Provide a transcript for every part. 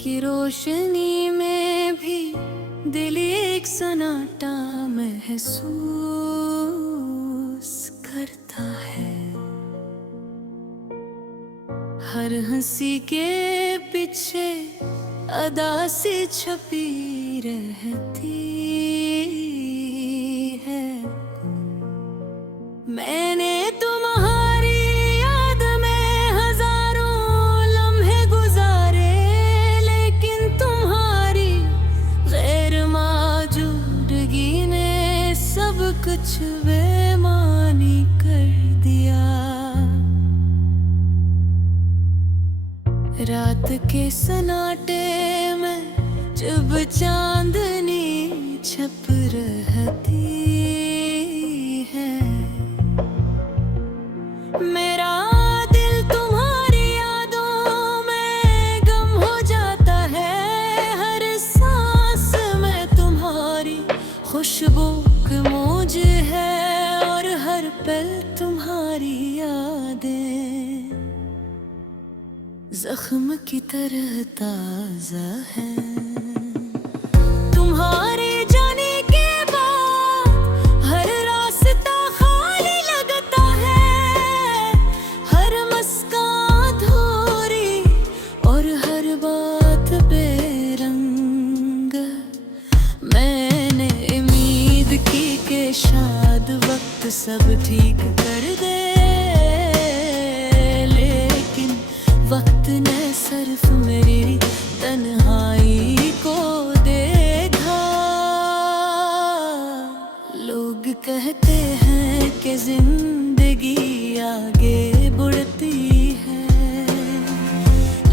की रोशनी में भी दिल एक सन्नाटा महसूस करता है। हर हंसी के पीछे अदा सी छपी रहती है। मैंने तुम्हारी याद में हजारों लम्हे गुजारे, लेकिन तुम्हारी गैर मौजूदगी ने सब कुछ बेमानी कर दिया। रात के सन्नाटे में जब चांदनी छप रहती है, मेरा दिल तुम्हारी यादों में गम हो जाता है। हर सांस में तुम्हारी खुशबू की मौज है और हर पल तुम्हारी यादें जख्म की तरह ताजा है। तुम्हारे जाने के बाद हर रास्ता खाली लगता है, हर मुस्कान अधूरी और हर बात बेरंग। मैंने उम्मीद की कि शायद वक्त सब ठीक कर दे, वक्त ने सिर्फ मेरी तन्हाई को देखा। लोग कहते हैं कि जिंदगी आगे बढ़ती है,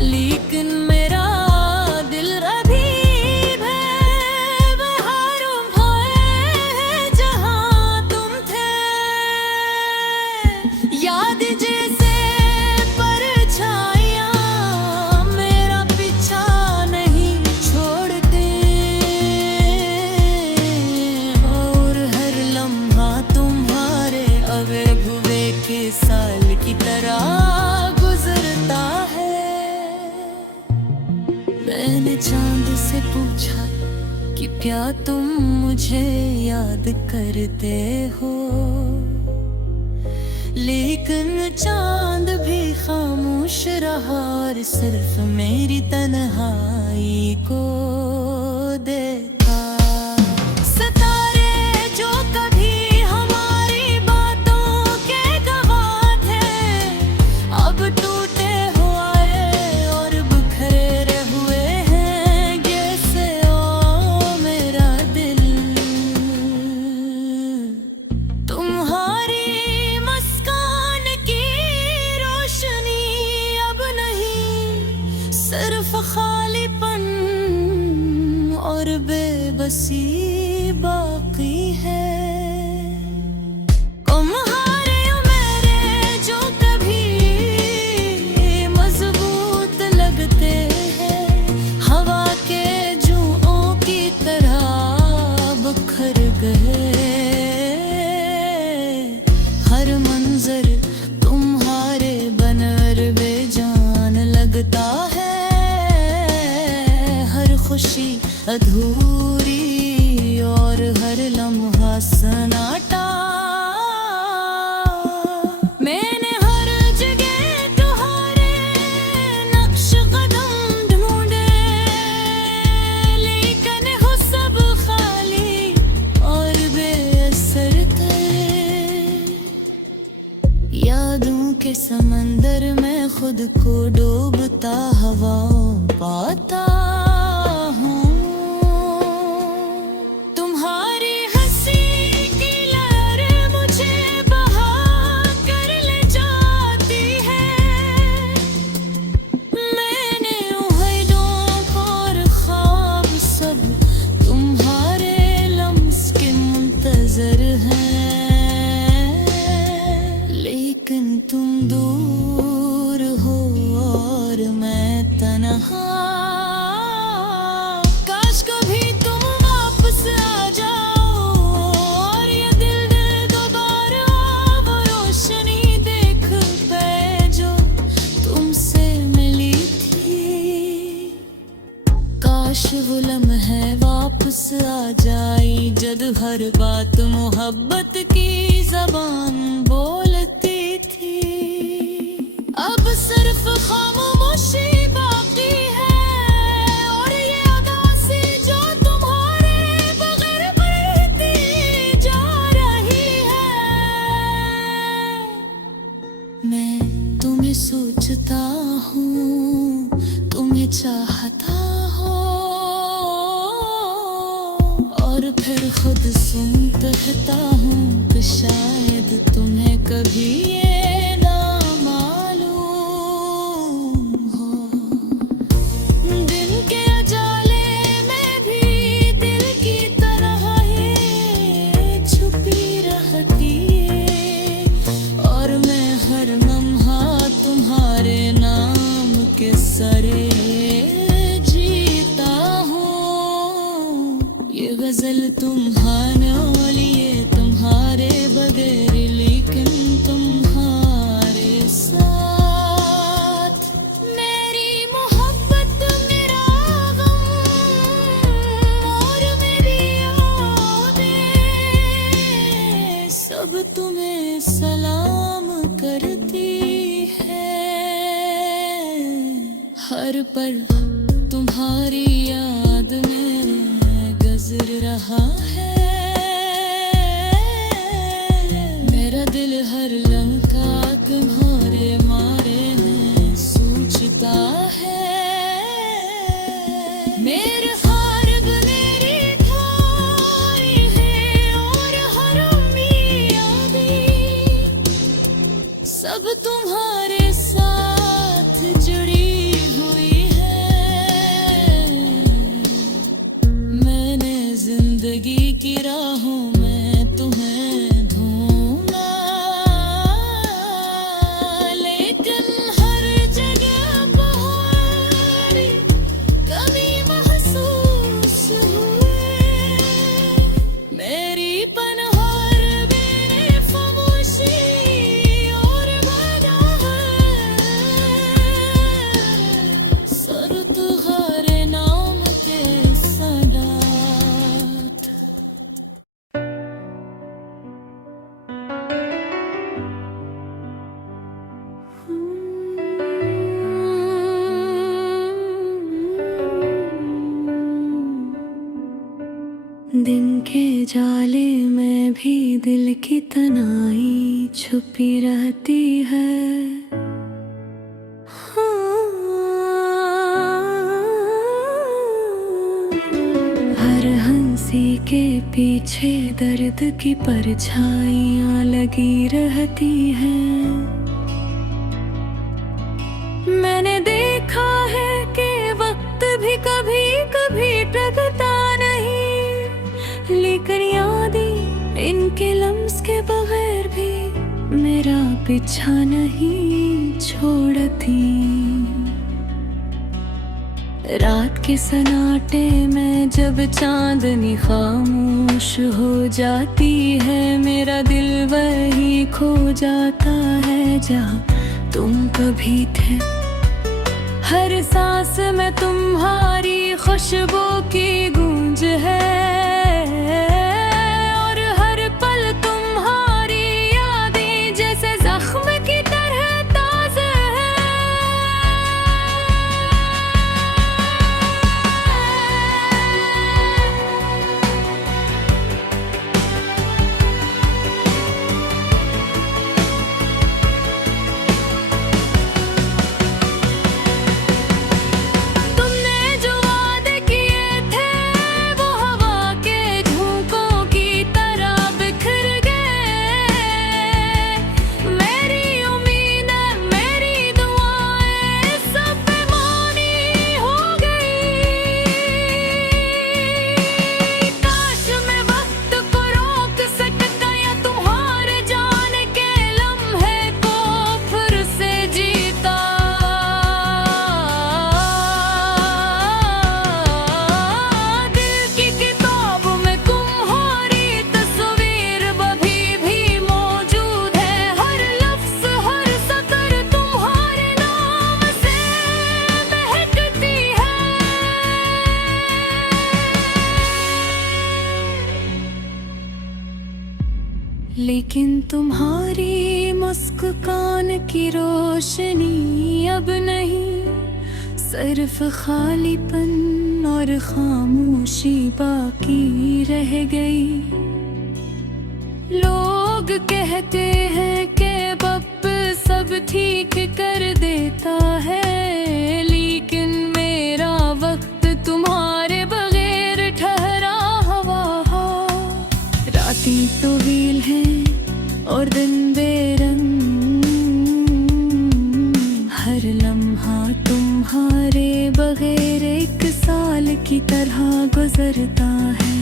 लेकिन मेरा दिल अभी है बाहर है जहां तुम थे। याद जैसे साल की तरह गुजरता है। मैंने चांद से पूछा कि क्या तुम मुझे याद करते हो, लेकिन चांद भी खामोश रहा और सिर्फ मेरी तन्हाई को देखा। सिर्फ खालीपन और बेबसी बाकी है। तुम्हारे मेरे जो कभी मजबूत लगते हैं, हवा के जुओं की तरह बिखर गए। हर मंजर तुम्हारे बनर बेजान लगता है, खुशी अधूरी और हर लम्हा सन्नाटा। मैंने हर जगह तुम्हारे नक्श कदम ढूंढे, लेकिन हो सब खाली और बेअसर थे। यादों के समंदर में खुद को डूबता हवाओं पाता। लेकिन तुम दूर हो हर बात मोहब्बत की जबान बोलती थी। अब सिर्फ खामोशी बाकी है और ये उदासी जो तुम्हारे बगैर बढ़ती जा रही है। मैं तुम्हें सोचता हूँ, तुम्हें चाहता हूँ और फिर खुद सुन कहता हूँ कि शायद तुम्हें कभी ये ना मालूम हो। दिन के उजाले में भी दिल की तरह ये छुपी रहती है और मैं हर लम्हा तुम्हारे नाम के सरे जीता हूँ। ये गजल तुम्हारे लिए तुम्हारे बगैर, लेकिन तुम्हारे साथ। मेरी मोहब्बत मेरा गम और मेरी यादें सब तुम्हें सलाम करती है। हर पल तुम्हारी याद में गुजर रहा है। मेरा दिल हर लम्हा तुम्हारे मारे में सोचता है। मेरे ख्वाब मेरी ठाई है और हर उम्मीद भी सब तुम्हारे साथ जुड़ी हुई है। मैंने जिंदगी की राहों में तुम्हें ढूंढा, लेकिन हर जगह तुम्हारी कमी महसूस हुई। मेरी पनहार मेरी खामोशी और वजह सर तुम्हारे नाम के सदा। दिन के जाले में भी दिल की तनाई छुपी रहती है। हर हंसी के पीछे दर्द की परछाइयाँ लगी रहती हैं। मैंने देखा है कि वक्त भी कभी कभी टकता नहीं, लेकिन यादें इनके लम्स के बगैर भी मेरा पीछा नहीं छोड़ती। रात के सन्नाटे में जब चांदनी खामोश हो जाती है, मेरा दिल वही खो जाता है जहाँ तुम कभी थे। हर सांस में तुम्हारी खुशबू की गूंज है और हर पल तुम्हारी यादें जैसे जख्म की तरह ताज़ा है। तुमने जो वादे किए थे वो हवा लेकिन तुम्हारी मुस्कान की रोशनी अब नहीं, सिर्फ खालीपन और खामोशी बाकी रह गई। लोग कहते हैं कि बप सब ठीक कर देता है, लेकिन मेरा वक्त तुम्हारे बगैर ठहरा हवा। राती तवील है और दिन बेरंग, हर लम्हा तुम्हारे बगैर एक साल की तरह गुजरता है।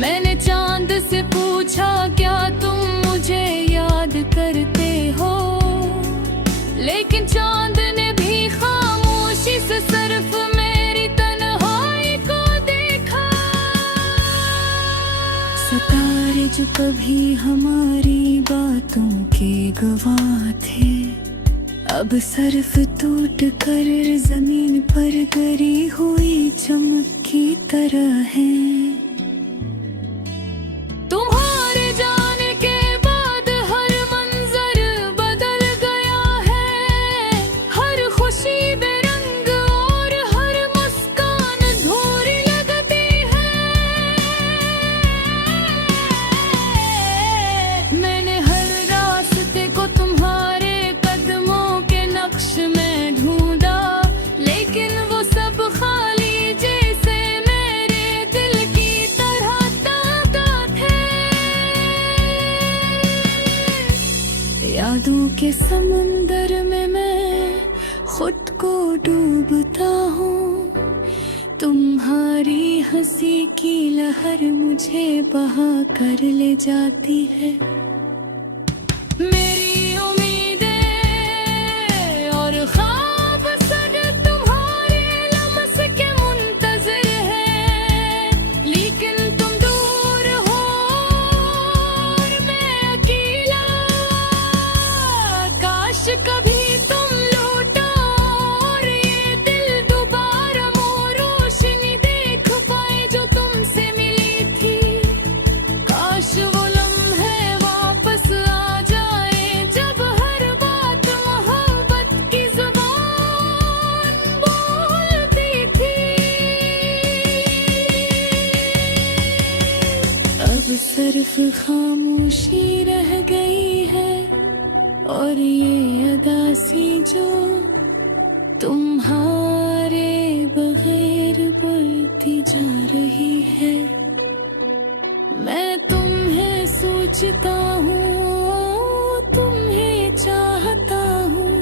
मैंने चांद से पूछा क्या तुम मुझे याद करते हो, लेकिन चांद ने भी खामोशी से सिर्फ मेरी तन्हाई को देखा। सितारे जो कभी हमारी बातों के गवाह थे, अब सिर्फ टूट कर जमीन पर गिरी हुई चमक की तरह है। तुम्हारे जाने के बाद हर मंजर बदल गया है, हर खुशी बेरंग और हर मुस्कान धूरी लगती है। मैंने हर रास्ते को तुम्हारे कदमों के नक्श में ढूंढा, लेकिन वो सब खाली जैसे मेरे दिल की तरह ताकत है। यादों के समंदर में मैं खुद को डूबता हूँ, तुम्हारी हंसी की लहर मुझे बहा कर ले जाती है। मेरी उम्मीदें और ख्वाब सब तुम्हारे लम्स के मुंतज़िर हैं, लेकिन तुम दूर हो और मैं अकेला। काश कभी तुम लौटा और ये दिल दोबारा वो रोशनी देख पाए जो तुमसे मिली थी। काश वो लम्हे वापस आ जाए जब हर बात मोहब्बत की ज़ुबान बोलती थी। अब सिर्फ खामोशी रह गई है और ये अदासी जो तुम्हारे बगैर बढ़ती जा रही है। मैं तुम्हें सोचता हूँ, तुम्हें चाहता हूँ,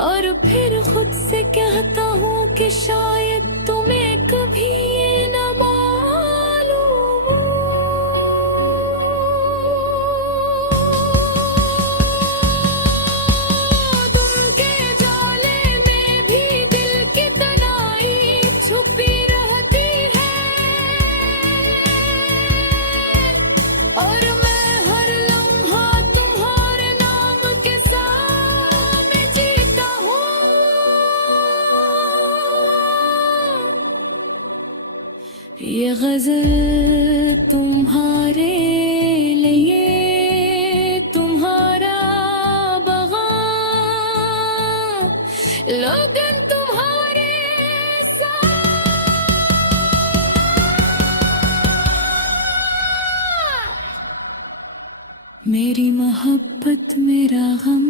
और फिर खुद से कहता हूँ कि शायद तुम्हें कभी ये न मालूम। तुम के जाले में भी दिल की तन्हाई छुपी रहती है, और मैं हर लम्हा तुम्हारे नाम के साथ में जीता हूँ। ये गज़ल तुम्हारे लिए, तुम्हारा बगान, लगन तुम्हारे साथ। मेरी मोहब्बत मेरा गम,